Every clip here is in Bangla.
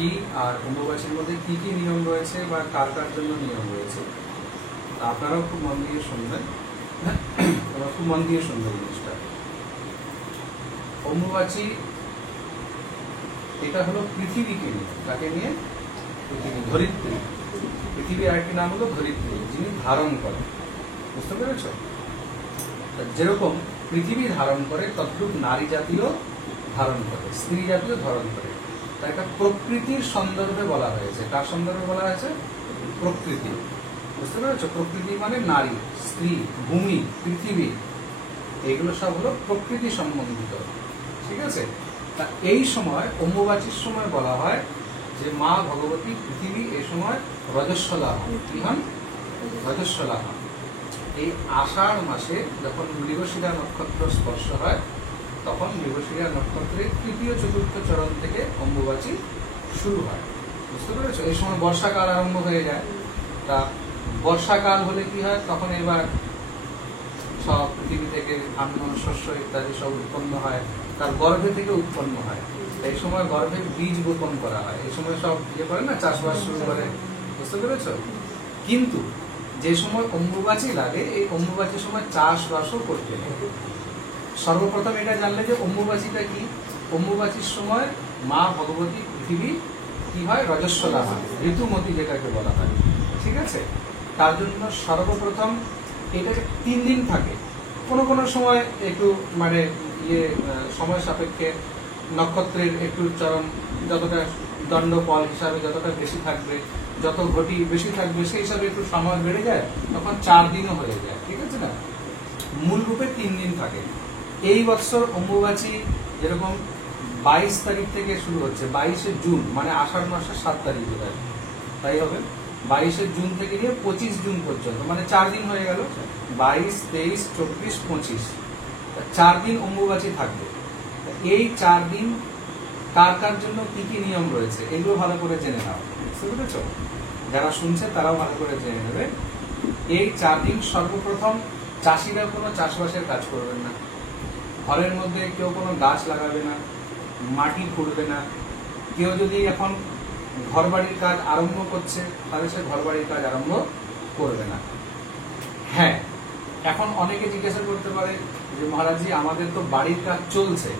কি আর অম্বুবাচীর মধ্যে কি কি নিয়ম রয়েছে বা কার কার জন্য নিয়ম রয়েছে আপনারাও খুব মন দিয়ে শুনবেন। খুব মন দিয়ে শুনবেন জিনিসটা। অম্বুবাচী এটা হলো পৃথিবীকে নিয়ে, তাকে নিয়ে পৃথিবী, ধরিত্রী। পৃথিবীর আরেকটি নাম হলো ধরিত্রী, যিনি ধারণ করেন। বুঝতে পেরেছ? যেরকম পৃথিবী ধারণ করে তদ্রূপ নারী জাতীয় ধারণ করে, স্ত্রী জাতীয় ধারণ করে। তাই এটা প্রকৃতির সন্দর্ভে বলা হয়েছে। কার সন্দর্ভে বলা হয়েছে? প্রকৃতি। বুঝতে পেরেছ? প্রকৃতি মানে নারী, স্ত্রী, ভূমি, পৃথিবী, এগুলো সব হলো প্রকৃতি সম্বন্ধিত। ঠিক আছে? তা এই সময় অম্বুবাচীর সময় বলা হয় যে মা ভগবতী পৃথিবী এই সময় রজস্বলা হন। কি হন? রজস্বলা হন। এই আষাঢ় মাসে যখন মৃগশিরা নক্ষত্র স্পর্শ হয় তখন মৃগশিরা নক্ষত্রের তৃতীয় চতুর্থ চরণ থেকে অম্বুবাচী শুরু হয়। বুঝতে পেরেছ? এই সময় বর্ষাকাল আরম্ভ হয়ে যায়। তা বর্ষাকাল হলে কি হয়, তখন এবার সব পৃথিবী থেকে ধান্য শস্য ইত্যাদি সব উৎপন্ন হয়, তার গর্ভে থেকে উৎপন্ন হয়। এই সময় গর্ভে বীজ বপন করা হয়। এই সময় সব ইয়ে করে না, চাষবাস শুরু করে। বুঝতে পেরেছ? কিন্তু যে সময় অম্বুবাচী লাগে, এই অম্বুবাচীর সময় চাষবাসও করতে নেই। সর্বপ্রথম এটা জানলে যে অম্বুবাচীটা কি। অম্বুবাচীর সময় মা ভগবতী পৃথিবী কি হয়? রজস্বলা হয়, ঋতুমতী যেটাকে বলা হয়। ঠিক আছে? তার জন্য সর্বপ্রথম এটাকে 3 দিন থাকে। কোনো কোনো সময় একটু মানে সময় সাপেক্ষে নক্ষত্রের একটু চরম যতটা দণ্ডফল হিসাবে যতটা বেশি থাকবে, যত ঘটি বেশি থাকবে সেই হিসাবে একটু সময় বেড়ে যায়, তখন 4 দিনও হয়ে যায়। ঠিক আছে না? মূল রূপে 3 দিন থাকে। এই বছর অম্বুবাচী যেরকম 22 তারিখ থেকে শুরু হচ্ছে, 22শে জুন মানে আষাঢ় মাসের 7 তারিখ বোধহয়, তাই হবে। 22শে জুন থেকে নিয়ে 25 জুন পর্যন্ত, মানে 4 দিন হয়ে গেল। 22, 23, 24, 25, 4 দিন অম্বুবাচী থাকবে। এই 4 দিন কার কার জন্য কি কি নিয়ম রয়েছে এগুলো ভালো করে জেনে নাও। বুঝতে পেরেছ? যারা শুনছে তারাও ভালো করে জেনে নেবে। এই 4 দিন সর্বপ্রথম চাষিরা কোনো চাষবাসের কাজ করবেন না। ঘরের মধ্যে কেউ কোনো গাছ লাগাবে না, মাটি খুঁড়বে না। কেউ যদি এখন ঘরবাড়ির কাজ আরম্ভ করছে তাহলে সে ঘরবাড়ির কাজ আরম্ভ করবে না। হ্যাঁ, এখন অনেকে জিজ্ঞাসা করতে পারে যে মহারাজজি আমাদের তো বাড়ির কাজ চলছে,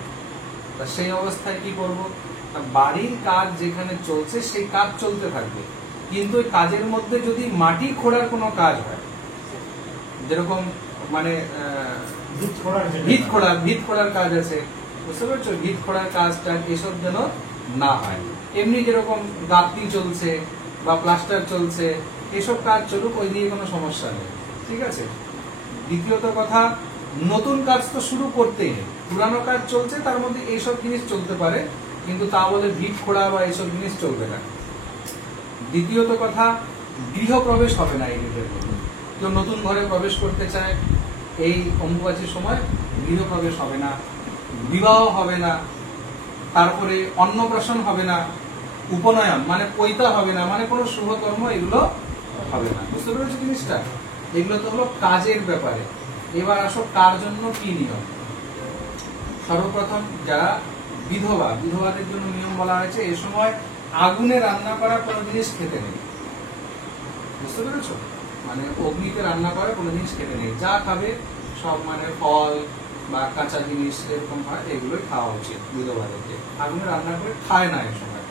তা সেই অবস্থায় কি করব? বাড়ির কাজ যেখানে চলছে সেই কাজ চলতে থাকবে, কিন্তু ওই কাজের মধ্যে যদি মাটি খোঁড়ার কোনো কাজ হয়, যেরকম মানে ভিত খোঁড়ার কাজ আছে, বুঝতে পারছো? ভিত খোঁড়ার কাজটা এসব যেন না হয়। এমনি যেরকম গাঁথনি চলছে বা প্লাস্টার চলছে, এসব কাজ চলুক, ওই নিয়ে কোনো সমস্যা নেই। ঠিক আছে? দ্বিতীয়ত কথা, নতুন কাজ তো শুরু করতেই নেই। পুরানো কাজ চলছে, তার মধ্যে এইসব জিনিস চলতে পারে, কিন্তু তা বলে ভিত খোঁড়া বা এইসব জিনিস চলবে না। দ্বিতীয়ত কথা, গৃহ প্রবেশ হবে না এই ভিতের মধ্যে। কেউ নতুন ঘরে প্রবেশ করতে চায়, এই অম্বুবাচীর সময় গৃহ প্রবেশ হবে না, বিবাহ হবে না, তারপরে অন্নপ্রাশন হবে না, উপনয়ন মানে পৈতা হবে না, মানে কোনো শুভকর্ম এগুলো হবে না। বুঝতে পেরেছো জিনিসটা? এগুলো তো হলো কাজের ব্যাপারে। এবার আসো কার জন্য কি নিয়ম। সর্বপ্রথম যারা বিধবা, বিধবাদের জন্য নিয়ম বলা হয়েছে এ সময় আগুনে রান্না করা কোনো জিনিস খেতে নেই। বুঝতে পেরেছো? মানে অগ্নিতে রান্না করা কোনো জিনিস খেতে নেই। যা খাবে সব মানে ফল বা কাঁচা জিনিস এরকম হয়, এগুলোই খাওয়া উচিত বিধবাদেরকে। আগুনে রান্না করে খায় না এ সময়,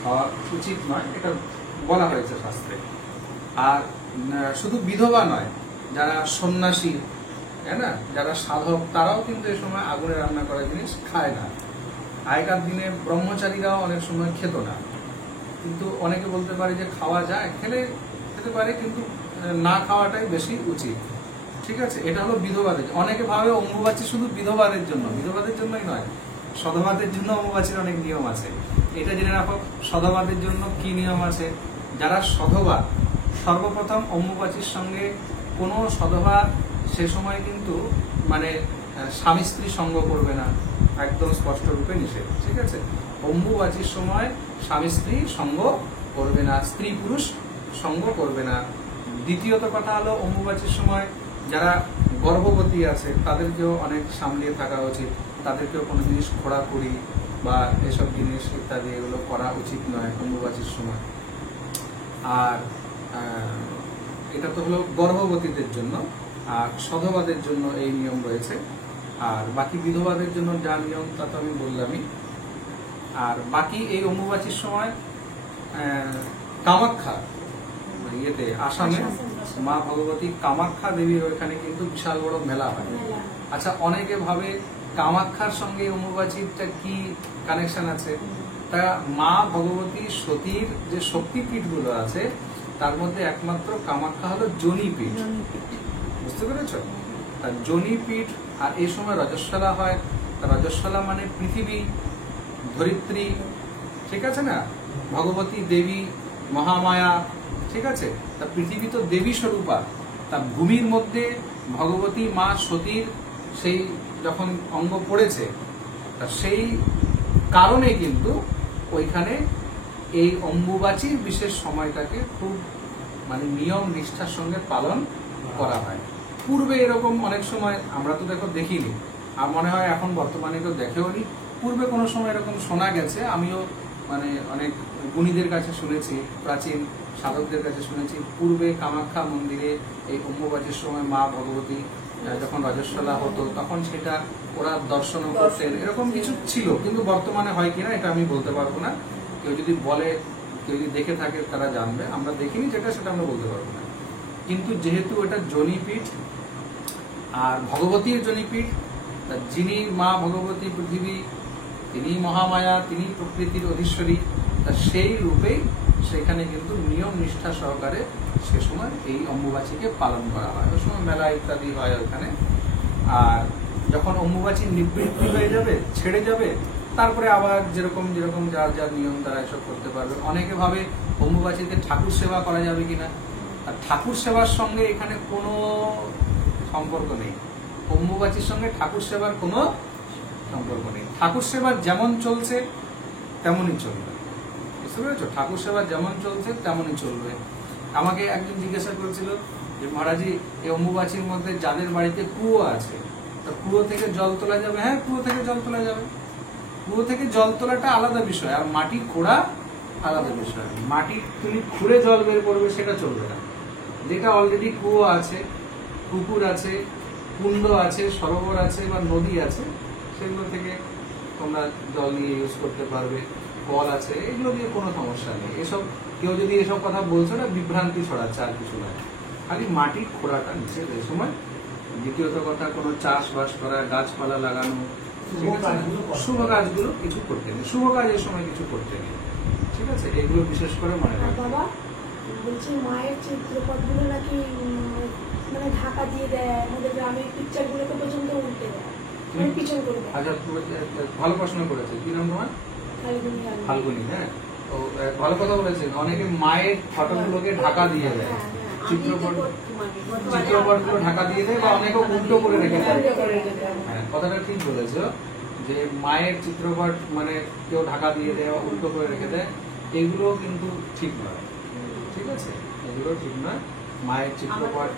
খাওয়া উচিত নয়, এটা বলা হয়েছে শাস্ত্রে। আর শুধু বিধবা নয়, যারা সন্ন্যাসী, তাই না, যারা সাধক, তারাও কিন্তু এ সময় আগুনে রান্না করা জিনিস খায় না। আগেকার দিনে ব্রহ্মচারীরাও অনেক সময় খেত না, কিন্তু অনেকে বলতে পারে যে খাওয়া যায়, খেতে পারে, কিন্তু না খাওয়াটাই বেশি উচিত। ঠিক আছে? এটা হলো বিধবাদের। অনেকে ভাবে অম্বুবাচী শুধু বিধবাদের জন্য, বিধবাদের জন্যই নয়, সধবাদের জন্য অম্বুবাচীর অনেক নিয়ম আছে। এটা জেনে রাখো সধবাদের জন্য কি নিয়ম আছে। যারা সধবা, সর্বপ্রথম অম্বুবাচীর সঙ্গে কোনো সধবা সে সময় কিন্তু মানে স্বামী স্ত্রী সঙ্গ করবে না, একদম স্পষ্ট রূপে নিষেধ। ঠিক আছে? অম্বুবাচীর সময় স্বামী স্ত্রী সঙ্গ করবে না, স্ত্রী পুরুষ সঙ্গ করবে না। দ্বিতীয়ত কথা হলো অম্বুবাচীর সময় যারা গর্ভবতী আছে তাদেরকেও অনেক সামলিয়ে থাকা উচিত। তাদেরকেও কোনো জিনিস খোঁড়াখুড়ি বা এসব জিনিস ইত্যাদি এগুলো করা উচিত নয় অম্বুবাচীর সময়। আর এটা তো হলো গর্ভবতীদের জন্য, আর সধবাদের জন্য এই নিয়ম রয়েছে। আর বাকি বিধবাদের জন্য যা নিয়ম তা তো আমি বললামই। আর বাকি এই অম্বুবাচীর সময় কামাখ্যা ইয়েতে আসামে মা ভগবতী কামাখ্যা দেবীর ওইখানে কিন্তু বিশাল বড় মেলা হয়। আচ্ছা, অনেকে ভাবে কামাখ্যার সঙ্গে অম্বুবাচীরটা কি কানেকশন আছে? তা মা ভগবতী সতীর যে শক্তিপীঠগুলো আছে তার মধ্যে একমাত্র কামাখ্যা হলো যোনিপীঠ, বুঝতে পেরেছ? আর যোনিপীঠ, আর এই সময় রজস্বলা হয়। রজস্বলা মানে পৃথিবী, ধরিত্রী, ঠিক আছে না? ভগবতী দেবী, মহামায়া, ঠিক আছে? তা পৃথিবী তো দেবী স্বরূপা। তা ভূমির মধ্যে ভগবতী মা সতীর সেই যখন অঙ্গ পড়েছে, তা সেই কারণে কিন্তু ওইখানে এই অম্বুবাচীর বিশেষ সময়টাকে খুব মানে নিয়ম নিষ্ঠার সঙ্গে পালন করা হয়। পূর্বে এরকম অনেক সময় আমরা তো দেখিনি, আর মনে হয় এখন বর্তমানে কেউ দেখেও নি। পূর্বে কোনো সময় এরকম শোনা গেছে, আমিও মানে অনেক গুণীদের কাছে শুনেছি, প্রাচীন সাধকদের কাছে শুনেছি, পূর্বে কামাখ্যা মন্দিরে এই অম্বুবাচীর সময় মা ভগবতী যখন রজস্বলা হতো তখন সেটা ওরা দর্শন করতেন, এরকম কিছু ছিল। কিন্তু বর্তমানে হয় কিনা এটা আমি বলতে পারবো না। কেউ যদি বলে, কেউ যদি দেখে থাকে তারা জানবে। আমরা দেখিনি যেটা, সেটা আমরা বলতে পারবো না। কিন্তু যেহেতু এটা যোনিপীঠ আর ভগবতীর যোনিপীঠ, যিনি মা ভগবতী পৃথিবী, তিনি মহামায়া, তিনি প্রকৃতির অধীশ্বরী, তা সেই রূপেই সেখানে কিন্তু নিয়ম নিষ্ঠা সহকারে সে সময় এই অম্বুবাচীকে পালন করা হয়। ওই সময় মেলা ইত্যাদি হয় ওখানে। আর যখন অম্বুবাচী নিবৃত্তি হয়ে যাবে, ছেড়ে যাবে, তারপরে আবার যেরকম যেরকম যার যার নিয়ম তারা এসব করতে পারবে। অনেকে ভাবে অম্বুবাচীতে ঠাকুর সেবা করা যাবে কিনা। আর ঠাকুর সেবার সঙ্গে এখানে কোনো সম্পর্ক নেই। অম্বুবাচীর সঙ্গে ঠাকুর সেবার কোনো সম্পর্ক নেই। ঠাকুর সেবা যেমন চলছে তেমনই চলবে, বুঝতে পেরেছো? ঠাকুর সেবা যেমন চলছে তেমনই চলবে। আমাকে একজন জিজ্ঞাসা করেছিল যে মহারাজি, এই অম্বুবাচীর মধ্যে যাদের বাড়িতে কুয়ো আছে, তা কুয়ো থেকে জল তোলা যাবে? হ্যাঁ, কুয়ো থেকে জল তোলা যাবে। কুয়ো থেকে জল তোলাটা আলাদা বিষয়, আর মাটি খোঁড়া আলাদা বিষয়। মাটি তুমি খুঁড়ে জল বের করবে সেটা চলবে না। যেটা অলরেডি কুয়ো আছে, পুকুর আছে, কুণ্ড আছে, সরোবর আছে বা নদী আছে, সেগুলো থেকে তোমরা জল নিয়ে ইউজ করতে পারবে। কল আছে, এগুলো দিয়ে কোনো সমস্যা নেই। এসব কেউ যদি এসব কথা বলছে না, বিভ্রান্তি ছড়াচ্ছে, আর কিছু নয়। খালি মাটি খোঁড়াটা নিষেধ এই সময়। দ্বিতীয়ত কথা, কোনো চাষবাস করা, গাছপালা লাগানো, শুভ কাজগুলো কিছু করতে নেই। শুভ কাজ এই সময় কিছু করতে নেই, ঠিক আছে? এগুলো বিশেষ করে মনে রাখবে। বাবা বলছি, মায়ের চিত্রপটগুলো নাকি মানে ঢাকা দিয়ে দেয়, আমাদের গ্রামের পিকচারগুলোকে পর্যন্ত উল্টে দেয়, মানে পিছন করে দেয়। আচ্ছা, ভালো প্রশ্ন করেছে। কি নাম তোমার? ফাল্গুনি। হ্যাঁ, তো ভালো কথা বলেছেন। অনেকে মায়ের ফটোগুলোকে ঢাকা দিয়ে দেয়, চিত্রপটগুলো ঢাকা দিয়ে দেয়, বা অনেকে উল্টো করে রেখে দেয়। হ্যাঁ, কথাটা ঠিক বলেছো যে মায়ের চিত্রপট মানে কেউ ঢাকা দিয়ে দেয় বা উল্টো করে রেখে দেয়, এগুলো কিন্তু ঠিক নয়, ঠিক আছে? এগুলো ঠিক নয়। মায়ের চিত্রপট,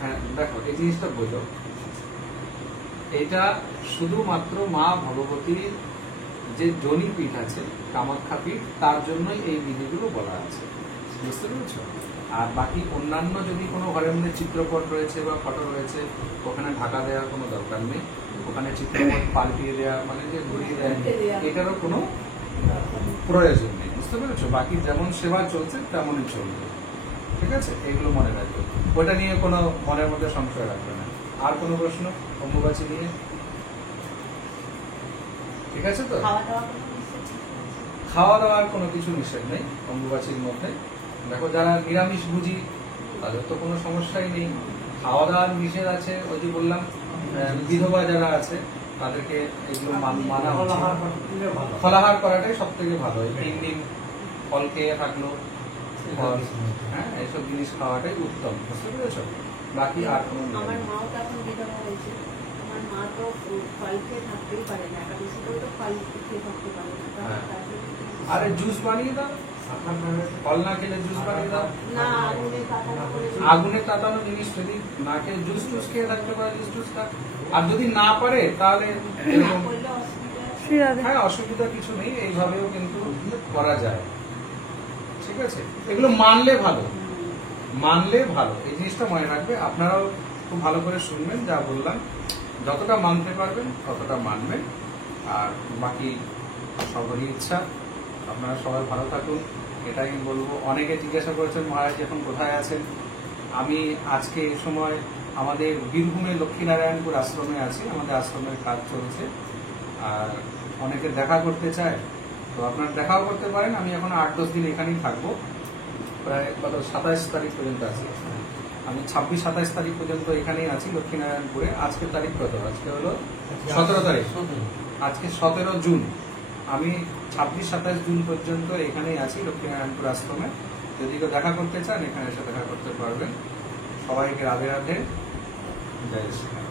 হ্যাঁ দেখো এই জিনিসটা বোঝো, এটা শুধুমাত্র মা ভগবতীর যে যোনিপীঠ আছে, কামাখ্যা পীঠ, তার জন্যই এই বিধিগুলো বলা আছে, বুঝতে পেরেছ? আর বাকি অন্যান্য যদি কোনো ঘরের মধ্যে চিত্রপট রয়েছে বা ফটো রয়েছে, ওখানে ঢাকা দেওয়ার কোনো দরকার নেই। ওখানে চিত্রপট পাল্টিয়ে দেওয়া মানে যে ঘুরিয়ে দেয়, এটারও কোনো প্রয়োজন নেই, বুঝতে পেরেছো? বাকি যেমন সেবা চলছে তেমনই চলবে, ঠিক আছে? এগুলো মনে রাখবে, ওটা নিয়ে কোনো মনের মধ্যে সংশয় রাখবে না। আর কোনো প্রশ্ন অম্বুবাচী নিয়ে? ঠিক আছে তো? খাওয়া দাওয়ার কোনো কিছু নিষেধ নেই অম্বুবাচীর মধ্যে। দেখো, যারা নিরামিষ ভুজি তাদের তো কোনো সমস্যাই নেই। খাওয়া দাওয়ার নিষেধ আছে, ওই যে বললাম বিধবা যারা আছে তাদেরকে এগুলো মানা হচ্ছে। ফলাহার করাটাই সব থেকে ভালো। 3 দিন ফল খেয়ে থাকলো, হ্যাঁ, এইসব জিনিস খাওয়াটাই উত্তম, বুঝতে পেরেছ? বাকি আর কোনো আমার মাও তো এখন বিধবা হয়েছে, আমার মা তো ফল খেয়ে থাকতেই পারে না, একাদশী করে তো ফল খেয়ে থাকতে পারে না। আরে জুস বানিয়ে দাও, ফল না খেলে জুস বানিয়ে দাও। না, আগুনে তাতানো জিনিস যদি না খেয়ে জুস টুস খেয়ে থাকতে পারে, জুস টুস খা। আর যদি না পারে তাহলে এরকম বললে অসুবিধা আছে। শ্রী রাধে। হ্যাঁ, অসুবিধা কিছু নেই, এইভাবেও কিন্তু করা যায়। ঠিক আছে, এগুলো মানলে ভালো, মানলে ভালো, এই জিনিসটা মনে রাখবে। আপনারাও খুব ভালো করে শুনবেন যা বললাম, যতটা মানতে পারবেন ততটা মানবেন, আর বাকি সবারই ইচ্ছা। আপনারা সবাই ভালো থাকুন, এটাই বলবো। অনেকে জিজ্ঞাসা করেছেন মহারাজ এখন কোথায় আছেন। আমি আজকে এই সময় আমাদের বীরভূমে লক্ষ্মীনারায়ণপুর আশ্রমে আছি, আমাদের আশ্রমের কাজ চলছে, আর অনেকে দেখা করতে চায়, তো আপনারা দেখাও করতে পারেন। আমি এখন 8-10 দিন এখানেই থাকবো, প্রায় 27 তারিখ পর্যন্ত আছি। আমি 26-27 তারিখ পর্যন্ত এখানেই আছি লক্ষ্মীনারায়ণপুরে। আজকের তারিখ কত? আজকে হলো 17 তারিখ, আজকে 17 জুন। আমি 26-27 জুন পর্যন্ত এখানেই আছি লক্ষ্মীনারায়ণপুর আশ্রমে। যদি কেউ দেখা করতে চান এখানে এসে দেখা করতে পারবেন। সবাইকে রাধে রাধে, জয় শ্রী রাম।